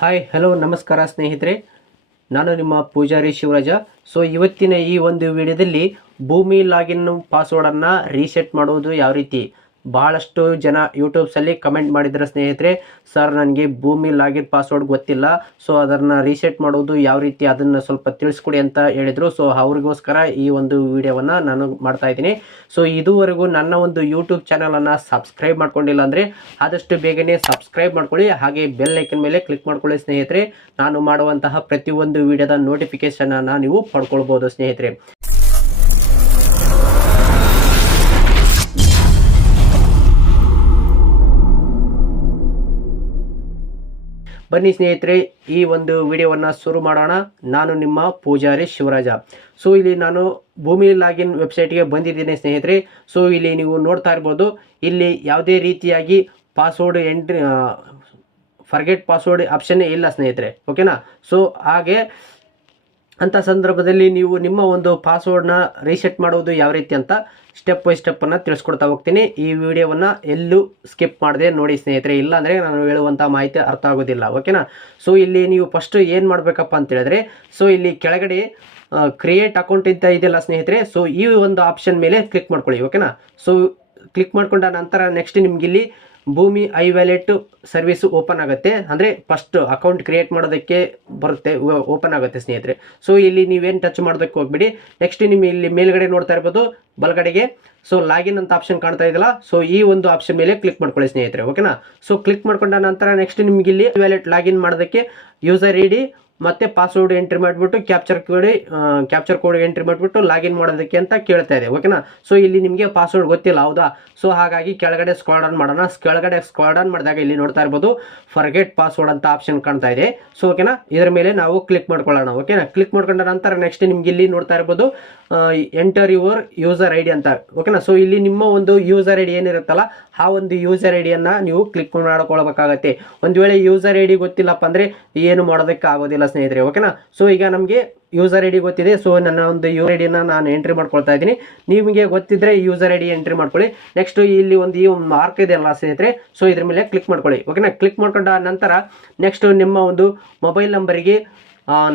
Hi hello ನಮಸ್ಕಾರ ಸ್ನೇಹಿತರೆ, ನಾನು ನಿಮ್ಮ ಪೂಜಾರಿ ಶಿವರಾಜ. ಸೊ ಇವತ್ತಿನ ಈ ಒಂದು ವಿಡಿಯೋದಲ್ಲಿ ಭೂಮಿ ಲಾಗಿನ್ ಪಾಸ್ವರ್ಡನ್ನು ರೀಸೆಟ್ ಮಾಡುವುದು ಯಾವ ರೀತಿ, ಬಹಳಷ್ಟು ಜನ ಯೂಟ್ಯೂಬ್ಸಲ್ಲಿ ಕಮೆಂಟ್ ಮಾಡಿದ್ರೆ ಸ್ನೇಹಿತರೆ, ಸರ್ ನನಗೆ ಭೂಮಿ ಲಾಗಿನ್ ಪಾಸ್ವರ್ಡ್ ಗೊತ್ತಿಲ್ಲ, ಸೊ ಅದನ್ನು ರೀಸೆಟ್ ಮಾಡೋದು ಯಾವ ರೀತಿ ಅದನ್ನು ಸ್ವಲ್ಪ ತಿಳಿಸ್ಕೊಡಿ ಅಂತ ಹೇಳಿದರು. ಸೊ ಅವ್ರಿಗೋಸ್ಕರ ಈ ಒಂದು ವಿಡಿಯೋವನ್ನು ನಾನು ಮಾಡ್ತಾ ಇದ್ದೀನಿ. ಸೊ ಇದುವರೆಗೂ ನನ್ನ ಒಂದು ಯೂಟ್ಯೂಬ್ ಚಾನಲನ್ನು ಸಬ್ಸ್ಕ್ರೈಬ್ ಮಾಡ್ಕೊಂಡಿಲ್ಲ ಅಂದರೆ ಆದಷ್ಟು ಬೇಗನೆ ಸಬ್ಸ್ಕ್ರೈಬ್ ಮಾಡ್ಕೊಳ್ಳಿ, ಹಾಗೆ ಬೆಲ್ ಐಕನ್ ಮೇಲೆ ಕ್ಲಿಕ್ ಮಾಡ್ಕೊಳ್ಳಿ ಸ್ನೇಹಿತರೆ. ನಾನು ಮಾಡುವಂತಹ ಪ್ರತಿಯೊಂದು ವಿಡಿಯೋದ ನೋಟಿಫಿಕೇಶನನ್ನು ನೀವು ಪಡ್ಕೊಳ್ಬೋದು ಸ್ನೇಹಿತರೆ. ಬನ್ನಿ ಸ್ನೇಹಿತರೆ, ಈ ಒಂದು ವಿಡಿಯೋವನ್ನು ಶುರು ಮಾಡೋಣ. ನಾನು ನಿಮ್ಮ ಪೂಜಾರಿ ಶಿವರಾಜ. ಸೊ ಇಲ್ಲಿ ನಾನು ಭೂಮಿ ಲಾಗಿನ್ ವೆಬ್ಸೈಟ್ಗೆ ಬಂದಿದ್ದೀನಿ ಸ್ನೇಹಿತರೆ. ಸೊ ಇಲ್ಲಿ ನೀವು ನೋಡ್ತಾ ಇರ್ಬೋದು, ಇಲ್ಲಿ ಯಾವುದೇ ರೀತಿಯಾಗಿ ಪಾಸ್ವರ್ಡ್ ಎಂಟ್ರಿ ಫರ್ಗೆಟ್ ಪಾಸ್ವರ್ಡ್ ಆಪ್ಷನ್ನೇ ಇಲ್ಲ ಸ್ನೇಹಿತರೆ, ಓಕೆನಾ. ಸೊ ಹಾಗೆ ಅಂಥ ಸಂದರ್ಭದಲ್ಲಿ ನೀವು ನಿಮ್ಮ ಒಂದು ಪಾಸ್ವರ್ಡ್ನ ರೀಸೆಟ್ ಮಾಡೋದು ಯಾವ ರೀತಿ ಅಂತ ಸ್ಟೆಪ್ ಬೈ ಸ್ಟೆಪ್ಪನ್ನು ತಿಳಿಸ್ಕೊಡ್ತಾ ಹೋಗ್ತೀನಿ. ಈ ವಿಡಿಯೋವನ್ನು ಎಲ್ಲೂ ಸ್ಕಿಪ್ ಮಾಡದೆ ನೋಡಿ ಸ್ನೇಹಿತರೆ, ಇಲ್ಲಾಂದರೆ ನಾನು ಹೇಳುವಂಥ ಮಾಹಿತಿ ಅರ್ಥ ಆಗೋದಿಲ್ಲ, ಓಕೆನಾ. ಸೊ ಇಲ್ಲಿ ನೀವು ಫಸ್ಟು ಏನು ಮಾಡಬೇಕಪ್ಪ ಅಂತ ಹೇಳಿದ್ರೆ, ಸೊ ಇಲ್ಲಿ ಕೆಳಗಡೆ ಕ್ರಿಯೇಟ್ ಅಕೌಂಟ್ ಅಂತ ಇದೆಯಲ್ಲ ಸ್ನೇಹಿತರೆ, ಸೊ ಈ ಒಂದು ಆಪ್ಷನ್ ಮೇಲೆ ಕ್ಲಿಕ್ ಮಾಡ್ಕೊಳ್ಳಿ, ಓಕೆನಾ. ಸೊ ಕ್ಲಿಕ್ ಮಾಡ್ಕೊಂಡ ನಂತರ ನೆಕ್ಸ್ಟ್ ನಿಮ್ಗೆ ಇಲ್ಲಿ ಭೂಮಿ ಐ ವ್ಯಾಲೆಟ್ ಸರ್ವಿಸ್ ಓಪನ್ ಆಗುತ್ತೆ, ಅಂದರೆ ಫಸ್ಟ್ ಅಕೌಂಟ್ ಕ್ರಿಯೇಟ್ ಮಾಡೋದಕ್ಕೆ ಬರುತ್ತೆ, ಓಪನ್ ಆಗುತ್ತೆ ಸ್ನೇಹಿತರೆ. ಸೊ ಇಲ್ಲಿ ನೀವೇನು ಟಚ್ ಮಾಡೋದಕ್ಕೆ ಹೋಗ್ಬಿಡಿ. ನೆಕ್ಸ್ಟ್ ನಿಮ್ಮ ಇಲ್ಲಿ ಮೇಲ್ಗಡೆ ನೋಡ್ತಾ ಇರ್ಬೋದು ಬಲಗಡೆಗೆ, ಸೊ ಲಾಗಿನ್ ಅಂತ ಆಪ್ಷನ್ ಕಾಣ್ತಾ ಇದೆಯಲ್ಲ, ಸೊ ಈ ಒಂದು ಆಪ್ಷನ್ ಮೇಲೆ ಕ್ಲಿಕ್ ಮಾಡ್ಕೊಳ್ಳಿ ಸ್ನೇಹಿತರೆ, ಓಕೆನಾ. ಸೊ ಕ್ಲಿಕ್ ಮಾಡ್ಕೊಂಡ ನಂತರ ನೆಕ್ಸ್ಟ್ ನಿಮ್ಗೆ ಇಲ್ಲಿ ವ್ಯಾಲೆಟ್ ಲಾಗಿನ್ ಮಾಡೋದಕ್ಕೆ ಯೂಸರ್ ಐ ಡಿ ಮತ್ತು ಪಾಸ್ವರ್ಡ್ ಎಂಟ್ರಿ ಮಾಡಿಬಿಟ್ಟು ಕ್ಯಾಪ್ಚರ್ ಕೋಡ್ ಎಂಟ್ರಿ ಮಾಡಿಬಿಟ್ಟು ಲಾಗಿನ್ ಮಾಡೋದಕ್ಕೆ ಅಂತ ಕೇಳ್ತಾ ಇದೆ, ಓಕೆನಾ. ಸೊ ಇಲ್ಲಿ ನಿಮಗೆ ಪಾಸ್ವರ್ಡ್ ಗೊತ್ತಿಲ್ಲ, ಹೌದಾ. ಸೊ ಹಾಗಾಗಿ ಕೆಳಗಡೆ ಸ್ಕ್ರಾಲ್ ಡೌನ್ ಮಾಡೋಣ. ಕೆಳಗಡೆ ಸ್ಕ್ರಾಲ್ ಡೌನ್ ಮಾಡಿದಾಗ ಇಲ್ಲಿ ನೋಡ್ತಾ ಇರ್ಬೋದು ಫರ್ಗೆಟ್ ಪಾಸ್ವರ್ಡ್ ಅಂತ ಆಪ್ಷನ್ ಕಾಣ್ತಾ ಇದೆ. ಸೊ ಓಕೆನಾ, ಇದರ ಮೇಲೆ ನಾವು ಕ್ಲಿಕ್ ಮಾಡ್ಕೊಳ್ಳೋಣ, ಓಕೆನಾ. ಕ್ಲಿಕ್ ಮಾಡ್ಕೊಂಡ ನಂತರ ನೆಕ್ಸ್ಟ್ ನಿಮ್ಗೆ ಇಲ್ಲಿ ನೋಡ್ತಾ ಇರ್ಬೋದು enter your user I D ಅಂತ, ಓಕೆನಾ. ಸೊ ಇಲ್ಲಿ ನಿಮ್ಮ ಒಂದು ಯೂಸರ್ ಐ ಡಿ ಏನಿರುತ್ತಲ್ಲ, ಆ ಒಂದು ಯೂಸರ್ ಐ ಡಿಯನ್ನು ನೀವು ಕ್ಲಿಕ್ ಮಾಡ್ಕೊಳ್ಬೇಕಾಗತ್ತೆ. ಒಂದು ವೇಳೆ ಯೂಸರ್ ಐ ಡಿ ಗೊತ್ತಿಲ್ಲಪ್ಪ ಅಂದರೆ ಏನು ಮಾಡೋದಕ್ಕೆ ಆಗೋದಿಲ್ಲ ಸ್ನೇಹಿತರೆ, ಓಕೆನಾ. ಸೊ ಈಗ ನಮಗೆ ಯೂಸರ್ ಐ ಡಿ ಗೊತ್ತಿದೆ, ಸೊ ನನ್ನ ಒಂದು ಯೂಸರ್ ಐ ಡಿನ ನಾನು ಎಂಟ್ರಿ ಮಾಡ್ಕೊಳ್ತಾ ಇದ್ದೀನಿ. ನಿಮಗೆ ಗೊತ್ತಿದ್ರೆ ಯೂಸರ್ ಐ ಡಿ ಎಂಟ್ರಿ ಮಾಡ್ಕೊಳ್ಳಿ. ನೆಕ್ಸ್ಟ್ ಇಲ್ಲಿ ಈ ಒಂದು ಮಾರ್ಕ್ ಇದೆ ಅಲ್ಲ ಸ್ನೇಹಿತರೆ, ಸೊ ಇದ್ರ ಮೇಲೆ ಕ್ಲಿಕ್ ಮಾಡ್ಕೊಳ್ಳಿ, ಓಕೆನಾ. ಕ್ಲಿಕ್ ಮಾಡ್ಕೊಂಡ ನಂತರ ನೆಕ್ಸ್ಟ್ ನಿಮ್ಮ ಒಂದು ಮೊಬೈಲ್ ನಂಬರಿಗೆ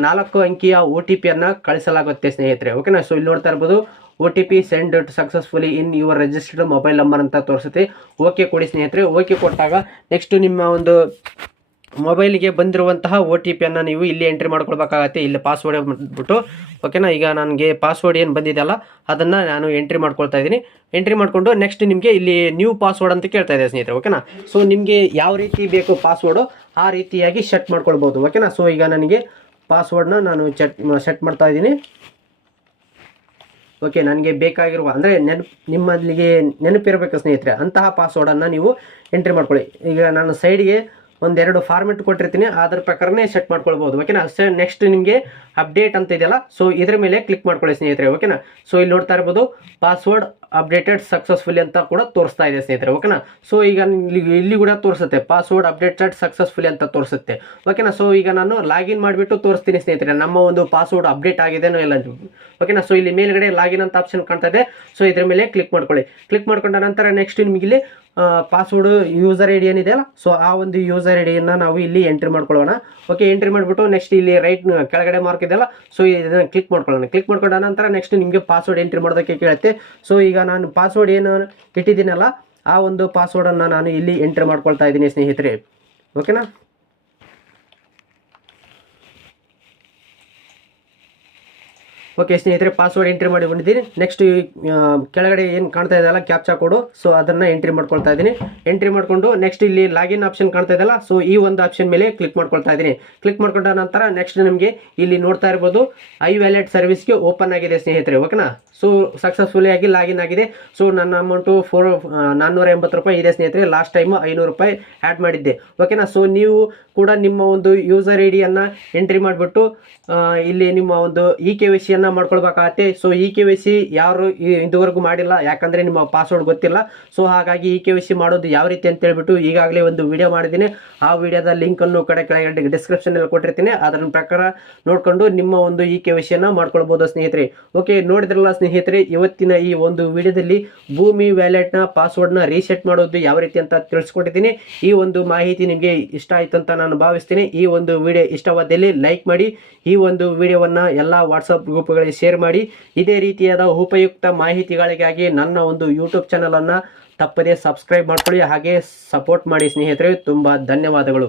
4 ಅಂಕಿಯ OTP ಅನ್ನು ಕಳಿಸಲಾಗುತ್ತೆ ಸ್ನೇಹಿತರೆ, ಓಕೆನಾ. ಸೊ ಇಲ್ಲಿ ನೋಡ್ತಾ ಇರ್ಬೋದು OTP send successfully in your registered mobile number ಅಂತ ತೋರಿಸುತ್ತೆ. ಓಕೆ ಕೊಡಿ ಸ್ನೇಹಿತರೆ. ಓಕೆ ಕೊಟ್ಟಾಗ ನೆಕ್ಸ್ಟ್ ನಿಮ್ಮ ಒಂದು ಮೊಬೈಲಿಗೆ ಬಂದಿರುವಂತಹ OTP ಅನ್ನು ನೀವು ಇಲ್ಲಿ ಎಂಟ್ರಿ ಮಾಡ್ಕೊಳ್ಬೇಕಾಗತ್ತೆ. ಇಲ್ಲಿ ಪಾಸ್ವರ್ಡ್ ಬಿಟ್ಟು, ಓಕೆನಾ. ಈಗ ನನಗೆ ಪಾಸ್ವರ್ಡ್ ಏನು ಬಂದಿದೆಯಲ್ಲ ಅದನ್ನು ನಾನು ಎಂಟ್ರಿ ಮಾಡ್ಕೊಳ್ತಾ ಇದ್ದೀನಿ. ಎಂಟ್ರಿ ಮಾಡಿಕೊಂಡು ನೆಕ್ಸ್ಟ್ ನಿಮಗೆ ಇಲ್ಲಿ ನ್ಯೂ ಪಾಸ್ವರ್ಡ್ ಅಂತ ಕೇಳ್ತಾ ಇದೆ ಸ್ನೇಹಿತರೆ, ಓಕೆನಾ. ಸೊ ನಿಮಗೆ ಯಾವ ರೀತಿ ಬೇಕು ಪಾಸ್ವರ್ಡು ಆ ರೀತಿಯಾಗಿ ಸೆಟ್ ಮಾಡ್ಕೊಳ್ಬೋದು, ಓಕೆನಾ. ಸೊ ಈಗ ನನಗೆ ಪಾಸ್ವರ್ಡ್ನ ನಾನು ಸೆಟ್ ಮಾಡ್ತಾ ಇದ್ದೀನಿ. ಓಕೆ, ನನಗೆ ಬೇಕಾಗಿರುವ ಅಂದರೆ ನಿಮ್ಮಲ್ಲಿಗೆ ನೆನಪಿರಬೇಕು ಸ್ನೇಹಿತರೆ, ಅಂತಹ ಪಾಸ್ವರ್ಡನ್ನು ನೀವು ಎಂಟ್ರಿ ಮಾಡ್ಕೊಳ್ಳಿ. ಈಗ ನಾನು ಸೈಡ್ಗೆ ಒಂದೆರಡು ಫಾರ್ಮೆಟ್ ಕೊಟ್ಟಿರ್ತೀನಿ, ಅದರ ಪ್ರಕಾರನೇ ಸೆಟ್ ಮಾಡ್ಕೊಳ್ಬೋದು, ಓಕೆನಾ. ನೆಕ್ಸ್ಟ್ ನಿಮಗೆ ಅಪ್ಡೇಟ್ ಅಂತ ಇದೆಯಲ್ಲ, ಸೊ ಇದ್ರ ಮೇಲೆ ಕ್ಲಿಕ್ ಮಾಡ್ಕೊಳ್ಳಿ ಸ್ನೇಹಿತರೆ, ಓಕೆನಾ. ಸೊ ಇಲ್ಲಿ ನೋಡ್ತಾ ಇರ್ಬೋದು ಪಾಸ್ವರ್ಡ್ ಅಪ್ಡೇಟೆಡ್ ಸಕ್ಸಸ್ಫುಲಿ ಅಂತ ಕೂಡ ತೋರಿಸ್ತಾ ಇದೆ ಸ್ನೇಹಿತರೆ, ಓಕೆನಾ. ಸೊ ಈಗ ಇಲ್ಲಿ ಕೂಡ ತೋರಿಸುತ್ತೆ ಪಾಸ್ವರ್ಡ್ ಅಪ್ಡೇಟೆಡ್ ಸಕ್ಸಸ್ಫುಲಿ ಅಂತ ತೋರಿಸುತ್ತೆ, ಓಕೆನಾ. ಸೊ ಈಗ ನಾನು ಲಾಗಿನ್ ಮಾಡಿಬಿಟ್ಟು ತೋರಿಸ್ತೀನಿ ಸ್ನೇಹಿತರೆ, ನಮ್ಮ ಒಂದು ಪಾಸ್ವರ್ಡ್ ಅಪ್ಡೇಟ್ ಆಗಿದೆನೋ ಇಲ್ಲ, ಓಕೆನಾ. ಸೊ ಇಲ್ಲಿ ಮೇಲ್ಗಡೆ ಲಾಗಿನ್ ಅಂತ ಆಪ್ಷನ್ ಕಾಣ್ತಾ ಇದೆ, ಸೊ ಇದ್ರ ಮೇಲೆ ಕ್ಲಿಕ್ ಮಾಡ್ಕೊಳ್ಳಿ. ಕ್ಲಿಕ್ ಮಾಡ್ಕೊಂಡ ನಂತರ ನೆಕ್ಸ್ಟ್ ನಿಮಗೆ ಇಲ್ಲಿ ಪಾಸ್ವರ್ಡ್ ಯೂಸರ್ ಐ ಡಿ ಏನಿದೆಯಲ್ಲ, ಸೊ ಆ ಒಂದು ಯೂಸರ್ ಐ ಡಿಯನ್ನು ನಾವು ಇಲ್ಲಿ ಎಂಟ್ರಿ ಮಾಡ್ಕೊಳ್ಳೋಣ. ಓಕೆ, ಎಂಟ್ರಿ ಮಾಡಿಬಿಟ್ಟು ನೆಕ್ಸ್ಟ್ ಇಲ್ಲಿ ರೈಟ್ ಕೆಳಗಡೆ ಮಾರ್ಕ್ ಇದೆಯಲ್ಲ, ಸೊ ಇದನ್ನು ಕ್ಲಿಕ್ ಮಾಡ್ಕೊಳ್ಳೋಣ. ಕ್ಲಿಕ್ ಮಾಡ್ಕೊಂಡ ನಂತರ ನೆಕ್ಸ್ಟ್ ನಿಮಗೆ ಪಾಸ್ವರ್ಡ್ ಎಂಟ್ರಿ ಮಾಡೋದಕ್ಕೆ ಕೇಳುತ್ತೆ. ಸೊ ಈಗ ನಾನು ಪಾಸ್ವರ್ಡ್ ಏನು ಇಟ್ಟಿದ್ದೀನಲ್ಲ ಆ ಒಂದು ಪಾಸ್ವರ್ಡನ್ನು ನಾನು ಇಲ್ಲಿ ಎಂಟ್ರಿ ಮಾಡ್ಕೊಳ್ತಾ ಇದ್ದೀನಿ ಸ್ನೇಹಿತರೆ, ಓಕೆನಾ. ಓಕೆ ಸ್ನೇಹಿತರೆ, ಪಾಸ್ವರ್ಡ್ ಎಂಟ್ರಿ ಮಾಡಿ ಬಂದಿದ್ದೀನಿ. ನೆಕ್ಸ್ಟ್ ಕೆಳಗಡೆ ಏನು ಕಾಣ್ತಾ ಇದೆಯಲ್ಲ ಕ್ಯಾಪ್ಚಾ ಕೋಡು, ಸೊ ಅದನ್ನು ಎಂಟ್ರಿ ಮಾಡ್ಕೊಳ್ತಾ ಇದ್ದೀನಿ. ಎಂಟ್ರಿ ಮಾಡಿಕೊಂಡು ನೆಕ್ಸ್ಟ್ ಇಲ್ಲಿ ಲಾಗಿನ್ ಆಪ್ಷನ್ ಕಾಣ್ತಾ ಇದೆಯಲ್ಲ, ಸೊ ಈ ಒಂದು ಆಪ್ಷನ್ ಮೇಲೆ ಕ್ಲಿಕ್ ಮಾಡ್ಕೊಳ್ತಾ ಇದ್ದೀನಿ. ಕ್ಲಿಕ್ ಮಾಡ್ಕೊಂಡ ನಂತರ ನೆಕ್ಸ್ಟ್ ನಿಮಗೆ ಇಲ್ಲಿ ನೋಡ್ತಾ ಇರ್ಬೋದು ಐ ವ್ಯಾಲೆಟ್ ಸರ್ವಿಸ್ಗೆ ಓಪನ್ ಆಗಿದೆ ಸ್ನೇಹಿತರೆ, ಓಕೆನಾ. ಸೊ ಸಕ್ಸಸ್ಫುಲಿ ಆಗಿ ಲಾಗಿನ್ ಆಗಿದೆ. ಸೊ ನನ್ನ ಅಮೌಂಟು 480 ರೂಪಾಯಿ ಇದೆ ಸ್ನೇಹಿತರೆ. ಲಾಸ್ಟ್ ಟೈಮು 500 ರೂಪಾಯಿ ಆ್ಯಡ್ ಮಾಡಿದ್ದೆ, ಓಕೆನಾ. ಸೊ ನೀವು ಕೂಡ ನಿಮ್ಮ ಒಂದು ಯೂಸರ್ ಐ ಡಿಯನ್ನು ಎಂಟ್ರಿ ಮಾಡಿಬಿಟ್ಟು ಇಲ್ಲಿ ನಿಮ್ಮ ಒಂದು KYC ಅನ್ನ ಮಾಡ್ಕೊಳ್ಬೇಕಾಗತ್ತೆ. ಸೊ ಈ KYC ಯಾರು ಇದುವರೆಗೂ ಮಾಡಿಲ್ಲ, ಯಾಕಂದ್ರೆ ನಿಮ್ಮ ಪಾಸ್ವರ್ಡ್ ಗೊತ್ತಿಲ್ಲ. ಸೊ ಹಾಗಾಗಿ ಈ KYC ಮಾಡೋದು ಯಾವ ರೀತಿ ಅಂತ ಹೇಳ್ಬಿಟ್ಟು ಈಗಾಗಲೇ ಒಂದು ವಿಡಿಯೋ ಮಾಡಿದ್ದೀನಿ. ಆ ವಿಡಿಯೋದ ಲಿಂಕ್ ಅನ್ನು ಕೆಳಗಡೆ ಡಿಸ್ಕ್ರಿಪ್ಷನ್ ಅಲ್ಲಿ ಕೊಟ್ಟಿರ್ತೀನಿ. ಅದರ ಪ್ರಕಾರ ನೋಡ್ಕೊಂಡು ನಿಮ್ಮ ಒಂದು ಈ KYC ಅನ್ನ ಮಾಡ್ಕೊಳ್ಬಹುದು ಸ್ನೇಹಿತರೆ. ಓಕೆ, ನೋಡಿದ್ರಲ್ಲ ಸ್ನೇಹಿತರೆ, ಇವತ್ತಿನ ಈ ಒಂದು ವಿಡಿಯೋದಲ್ಲಿ ಭೂಮಿ ವ್ಯಾಲೆಟ್ ನ ಪಾಸ್ವರ್ಡ್ ನ ರೀಸೆಟ್ ಮಾಡೋದು ಯಾವ ರೀತಿ ಅಂತ ತಿಳಿಸ್ಕೊಟ್ಟಿದ್ದೀನಿ. ಈ ಒಂದು ಮಾಹಿತಿ ನಿಮಗೆ ಇಷ್ಟ ಆಯ್ತು ಅಂತ ನಾನು ಭಾವಿಸ್ತೀನಿ. ಈ ಒಂದು ವಿಡಿಯೋ ಇಷ್ಟವಾದಲ್ಲಿ ಲೈಕ್ ಮಾಡಿ, ಈ ಒಂದು ವಿಡಿಯೋವನ್ನ ಎಲ್ಲ ವಾಟ್ಸಪ್ ಗ್ರೂಪ್ಗಳಿಗೆ ಶೇರ್ ಮಾಡಿ. ಇದೇ ರೀತಿಯಾದ ಉಪಯುಕ್ತ ಮಾಹಿತಿಗಳಿಗಾಗಿ ನನ್ನ ಒಂದು ಯೂಟ್ಯೂಬ್ ಚಾನಲ್ ಅನ್ನ ತಪ್ಪದೇ ಸಬ್ಸ್ಕ್ರೈಬ್ ಮಾಡ್ಕೊಳ್ಳಿ, ಹಾಗೆ ಸಪೋರ್ಟ್ ಮಾಡಿ ಸ್ನೇಹಿತರೆ. ತುಂಬಾ ಧನ್ಯವಾದಗಳು.